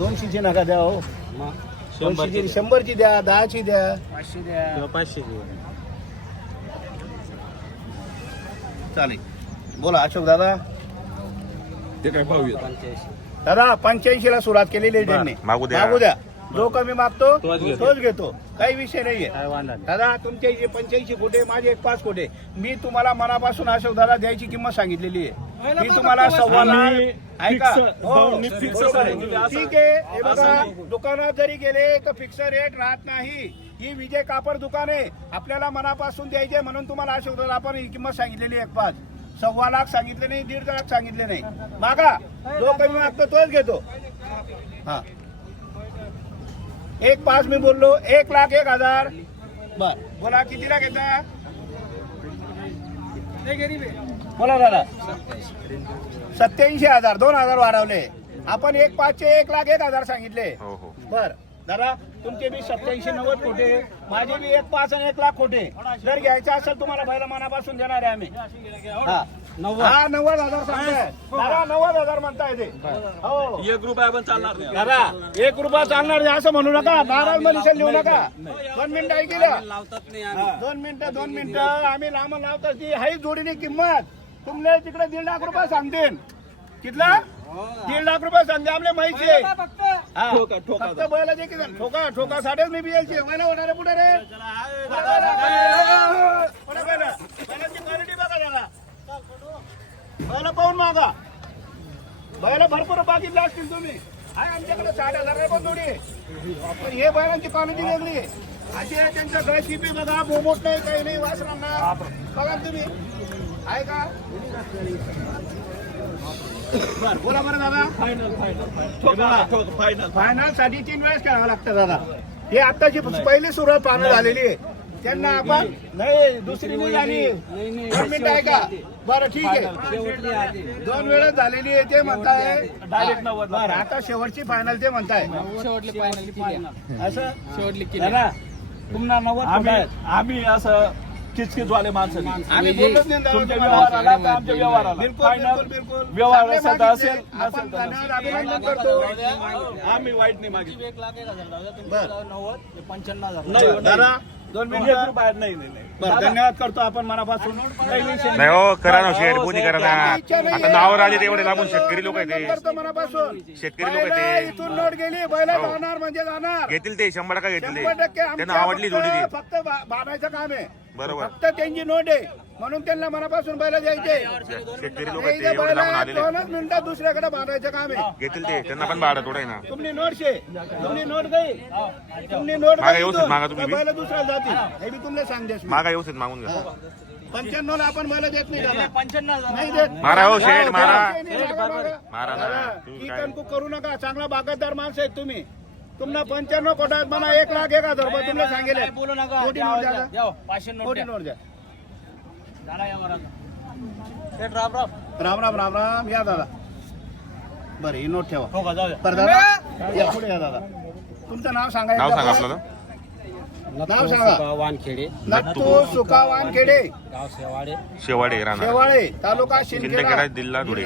दोनशेची नका द्या हो. दोनशेची शंभरची द्या. दहाची द्या. पाचशे द्या. पाचशे चालेल. बोला अशोक दादा. ते काय भाऊ दादा पंच्याऐंशी. ला सुरुवात केलेली आहे त्यांनी. मागू द्या. मागू द्या. जो कमी मागतो तोच घेतो. काही विषय नाहीये. दादा तुमच्या इथे पंच्याऐंशी कोटे माझे एक पाच कोटे मी तुम्हाला मनापासून अशोक दादा द्यायची किंमत सांगितलेली आहे. मी तुम्हाला सव्वा लाख आम्ही ऐका. हो, बरोबर आहे. ठीक आहे. हे असं बघा. दुकानात जरी गेले तर फिक्स रेट राहत नाही. ही विजय कापड दुकान आहे. आपल्याला मनापासून द्यायचे म्हणून तुम्हाला अशोक दादा आपण ही किंमत सांगितलेली आहे एक पाच. सव्वा लाख सांगितले नाही दीड लाख सांगितले नाही. मागा. जो कमी मागतो तोच घेतो. हा. एक पाच मी बोललो एक लाख एक हजार. बर. बोला कितीला घेता? बोला दादा. सत्याऐंशी हजार दोन हजार वाढवले. आपण एक पाचशे एक लाख एक हजार सांगितले. हो हो. बर. दादा तुमचे बी सत्याऐंशी नव्वद कोटे माझे बी एक पाच आणि एक लाख कोटे जर घ्यायचं असेल तुम्हाला पहिला मनापासून देणार आहे आम्ही. हा. नव्वद. हा नव्वद हजार सांगताय. दादा नव्वद हजार म्हणताय ते. हो. एक रुपया पण चालणार नाही. दादा एक रुपया चालणार नाही असं म्हणू नका. नाराज मनुष्य लिहू नका. दोन मिनिटं ऐकलं लावतात नाही आम्ही. दोन मिनिटं दोन मिनिटं. आम्ही लांब लावतो ती. हाही जोडीने किंमत. तुमले तिकडे दीड लाख रुपये सांगतील. कितला? दीड लाख रुपये सांगते आपले माहिती आहे. ठोका, ठोका. फक्त बैला जे किती? ठोका ठोका साठेच मी बियायची. बैला होणारे पुढे रे. पुढे बैला. बैलांची क्वालिटी बघा जरा बैला पाहून मागा. बैला भरपूर बाकीतले असतील तुम्ही. आहे आमच्याकडे साठ हजार आहे पण जोडी पण हे बैलांची क्वालिटी वेगळी आहे अशी आहे त्यांच्या गळ शिपी बघा बोमोट नाही काही नाही वासरांना बघा तुम्ही. आहे का? बर बोला बरं दादा. फायनल फायनल ठोका. फायनल फायनल फायनलसाठी तीन वेळेस खेळावं लागतं दादा. हे आताची पहिली सुरुवात पाहणं झालेली आहे. त्यांना आपण नाही दुसरी नाही झाली नाही, नाही, दोन मिनिटं ऐका. बरं ठीक आहे. दोन वेळेस झालेली आहे ते म्हणताय Direct नव्वद. बरं आता शेवटची फायनल ते म्हणताय. शेवटली फायनल असं? शेवटली तुम्हाला नव्वद आम्ही आहेत. आम्ही असं किचकिच वाले माणसं नाही. आम्ही नाही तुमच्या तर आमच्या व्यवहाराला बिलकुल फायनल बिलकुल बिलकुल व्यवहार चांगले असेल तर मागितले. असेल आपण नसेल तर धन्यवाद नसेल. अभिनंदन करतो आम्ही वाईट नाही मागितलं नव्वद पंच्याण्णव हजार नाही नाही. दादा दोन मिनिटं नाही नाही नाही बरं धन्यवाद करतो आपण मनापासून. काही विषय नाही हो करा ना शेड बोनी करा ना. आता नावावर आले तेवढे लागून शेतकरी लोक आहेत करतो मनापासून. शेतकरी लोक बैलं आहेत ते. इथून नोट गेली बैला हो. जाणार म्हणजे जाणार. घेतील ते शंभर टक्का घेतील ते. शंभर टक्के त्यांना आवडली जोडी ती. फक्त- फक्त बा- बांधायचं काम आहे. बरोबर. फक्त त्यांची नोट आहे. म्हणून त्यांना मनापासून बैला द्यायचे. शेतकरी लोक ते एवढे दोनच मिनिटात दुसऱ्याकडे बांधायचं काम आहे. घेतील ते. त्यांना पण भाडं थोडं आहे ना. तुमनी नोट शे. तुमनी नोट गई तुमनी नोट मागा गई व्यवस्थित इथून. मागा तुम्ही. बैला दुसऱ्या जातील. हे मी तुमले सांगतेस मी. मागा व्यवस्थित मागून घ्या. पंच्याण्णव ला आपण बैला देत नाही पंच्याण्णव नाही देत. मारा हो शेठ, मारा. मारा, ना. तुम्ही काय- करू नका. चांगला बागायतदार माणसं आहेत तुम्ही. तुम्हाला पंच्याण्णव कोटात म्हणा एक लाख एक हजार रुपये तुम्हाला सांगेल काय बोलू नका. मोठी नोट द्या. द्या. पाचशे नोट मोठी द्या. नोट द्या. झाला या. शेठ राम राम. राम राम राम राम. या दादा. बरं ही नोट ठेवा. हो का जाऊ द्या बरं दादा या पुढे या दादा. तुमचं नाव सांगा नाव सांगा परत. नाव सांगा. वानखेडे. नत्तू सुकावान खेडे गाव शेवाडे शेवाडे राणा. शेवाळे तालुका शिंदखेडा, शिंदखेडा जिल्हा धुळे.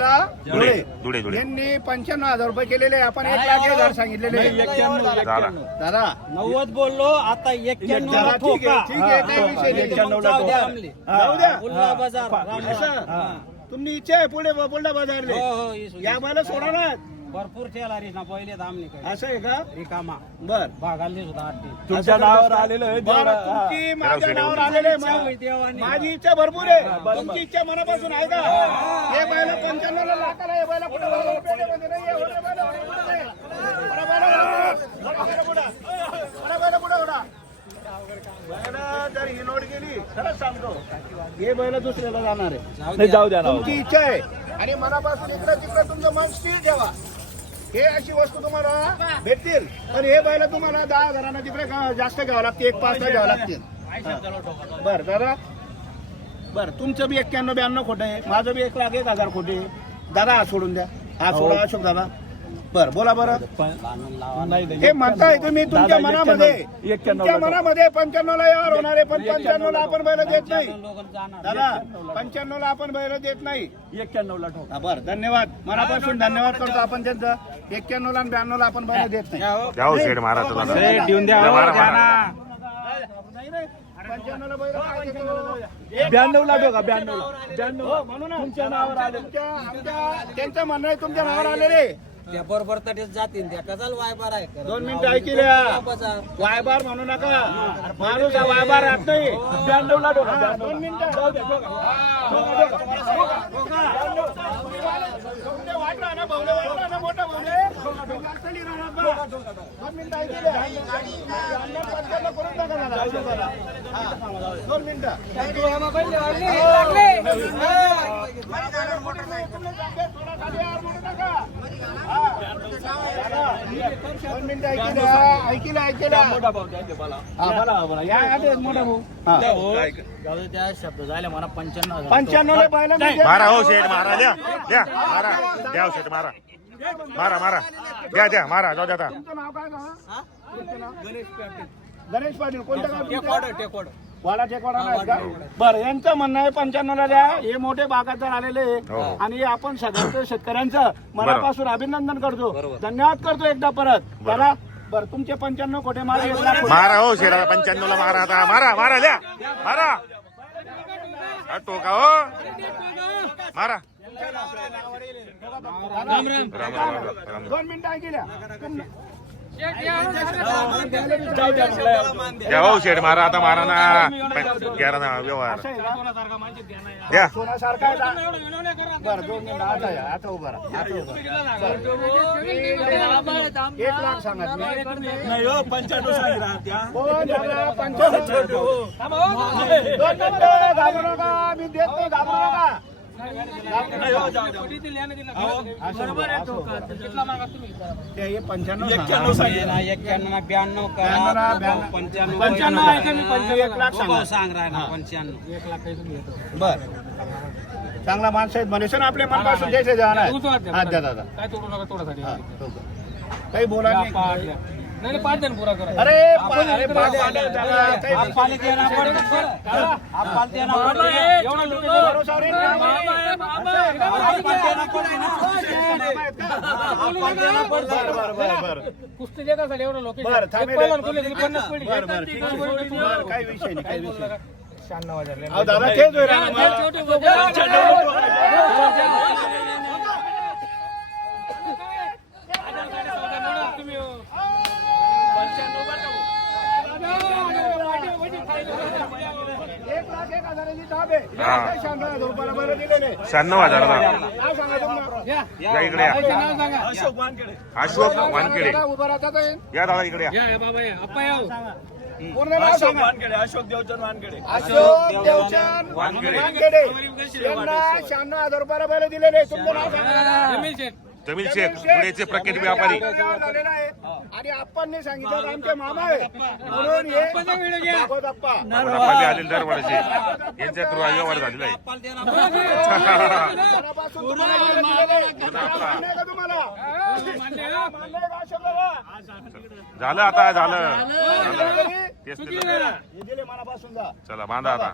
धुळे, धुळे. धुळे. यांनी पंच्याण्णव हजार रुपये केलेले आपण एक लाख हजार सांगितलेले झाला दादा. नव्वद बोललो आता एक्क्याण्णव दादा, ला ठीक आहे ठोका. ठीक आहे काही विषय नाही. एक्क्याण्णव ला जाऊ द्या. ठोका. आमले. जाऊ द्या. उल्हा बाजार. राम असं राम. तुमची इच्छा आहे पुढे बुलढा बाजारले. हो हो या. मला सोडा ना. भरपूर ठेला रे ना पहिले दामने काय असं आहे का? रिकामा. बर. भागाले सुद्धा आठ तुमच्या नावावर आलेलं आहे बरं. तुमची माझ्या नावावर. आलेले देवाने. माझी इच्छा भरपूर आहे. तुमची इच्छा मनापासून आहे का? हे बैला पंच्याण्णव लाखाला हे बैला कुठं बैला पेठेमध्ये नाही बैला, आहे. बैला, बैला, बैला. बैला जर ही नोट गेली खरंच सांगतो. हे बैल दुसऱ्याला जाणार आहे. नाही जाऊ द्या ना. तुमची इच्छा आहे. आणि मनापासून इकडे तिकडे तुमचं मन स्थिर ठेवा. हे अशी वस्तू तुम्हाला भेटतील. पण हे बैल तुम्हाला दहा हजारांना तिकडे जास्त घ्यावं लागते एक पाच घ्यावं लागतील. बर दादा. बर तुमचं बी एक्क्याण्णव ब्याण्णव खोटं आहे. माझं बी एक लाख एक हजार खोटे आहे. दादा हा सोडून द्या. हा सोडा अशोक दादा. बर बोला बरं. हे म्हणताय तुम्ही तुमच्या मनामध्ये तुमच्या ला मनामध्ये पंच्याण्णव ला यावर होणार आहे पण पंच्याण्णव ला आपण बैल देत नाही. दादा पंच्याण्णव ला आपण बैल देत नाही. एक्क्याण्णव ला ठोका हा, बरं धन्यवाद. मनापासून धन्यवाद करतो आपण त्यांचं. एक्क्याण्णव ला आणि ब्याण्णव ला आपण बैल देत नाही. हो ब्याण्णव ला ठोका ब्याण्णव ला ब्याण्णव हो, म्हणून त्यांचं म्हणणं आहे तुमच्या नावावर आले रे त्या बरोबर तटेच जातील त्या कसाल वायबार आहे दोन मिनिटं ऐकल्या वायबार म्हणू नका माणूस हा वायबार राहत नाही दोन मिनिटं जाऊ दे, ठोका. तुमचे वाट राहा ना, भाऊले वाट राहा ना, मोठा भाऊले. जास्त लिहिणार बा. दोन मिनिटं ऐकले. अन्नात पंचायतला करून टाका जरा. जरा. हा, दोन मिनिटं. थोडा खाली यार, म्हणू नका. हा. दोन मिनिटं ऐकल्या ऐकल्या ऐकल्या मोठा भाऊ द्या मला हा, बोला बोला या या ते मोठा भाऊ हा. जाऊ दे, त्या शब्द झाले मला. पंच्याण्णव हजार. पंच्याण्णव ला पहिला मी देत मारा हो नाही. शेड मारा. द्या द्या मारा. द्या हो शेड मारा. मारा मारा. द्या द्या मारा. जाऊ द्या आता. तुमचं नाव काय नाव? हा? तुमचं नाव? गणेश पाटील. गणेश पाटील कोणतं गाव टेकवाड, तुमचं? टेकवाड. वाडा टेकवाडा नाही का? बरं यांचं म्हणणं आहे पंच्याण्णवला द्या. हे मोठे बागायतदार आलेले आहे. हो. आणि आपण सगळ्या शेतकऱ्यांचं मनापासून अभिनंदन करतो. धन्यवाद करतो एकदा परत. चला बरं तुमचे पंच्याण्णव कोटे मारा. मारा हो आता पंच्याण्णव ला मारा आता. मारा मारा द्या. मारा. हा, टोका हो. मारा. राम राम. राम राम. दोन मिनिटं ऐकल्या द्या हो शेड मारा आता मारा ना घ्या ना व्यवहार? द्या सोन्यासारखा आता उभा. एक लाख सांगा. नाही हो पंच्याण्णव सांगितलं पंच्याण्णव. घाबरू नका मी देत नाही घाबरू नका एक्क्याण्णव ब्याण्णव का ब्याण्णव ना, ब्याण्णव. पंच्याण्णव पंच्याण्णव. आहे का मी? पंच्याण्णव. एक लाख सांगा. हो, सांग राहिला पंच्याण्णव. बर. चांगला माणूस आहेत मनुष्य ना आपल्या मनपासून जैसे जाणार. द्या दादा काय तोडू नका थोडासाठी तो कर. काही बोला नाही नाही नाही, पाच जण पुरा करा अरे काही एवढा लोक. बरं, बरं, बरं, बरं. कुस्ती देण्यासाठी एवढं लोक बरं, थांबेल. पन्नास पिढी बरं, बरं, ठीक आहे. बरं, काही विषय नाही काही विषय नाही. शहाण्णव हजार अहो, दादा तेच होईल लाख एक हजाराची दाब आहे. हा. काही शहाण्णव हजार हजाराला? या इकडे या. अशोक वानखेडे. या दादा इकडे या. नाव अशोक सांगा. वानखेडे अशोक देवचंद वानखेडे. अशोक देवचंद वानखेडे. यांना शहाण्णव हजार रुपयाला बैल दिलेले. जमीन शेख पुण्याचे प्रख्यात व्यापारी. आणि आप्पांनी सांगितलं की आमचे मामा आहे म्हणून हे भागवत आप्पा. वडापाव आलेले दरवाढचे यांच्या थ्रू झालेला आहे. आपण देणार मनापासून तुम्हाला बैल दिलेले आहे. मान्य आहे का तुम्हाला? मान्य आहे का अशोक दादा? झालं. आता झालं झालं तरी तेच. हे दिले मनापासून जा. चला बांधा आता.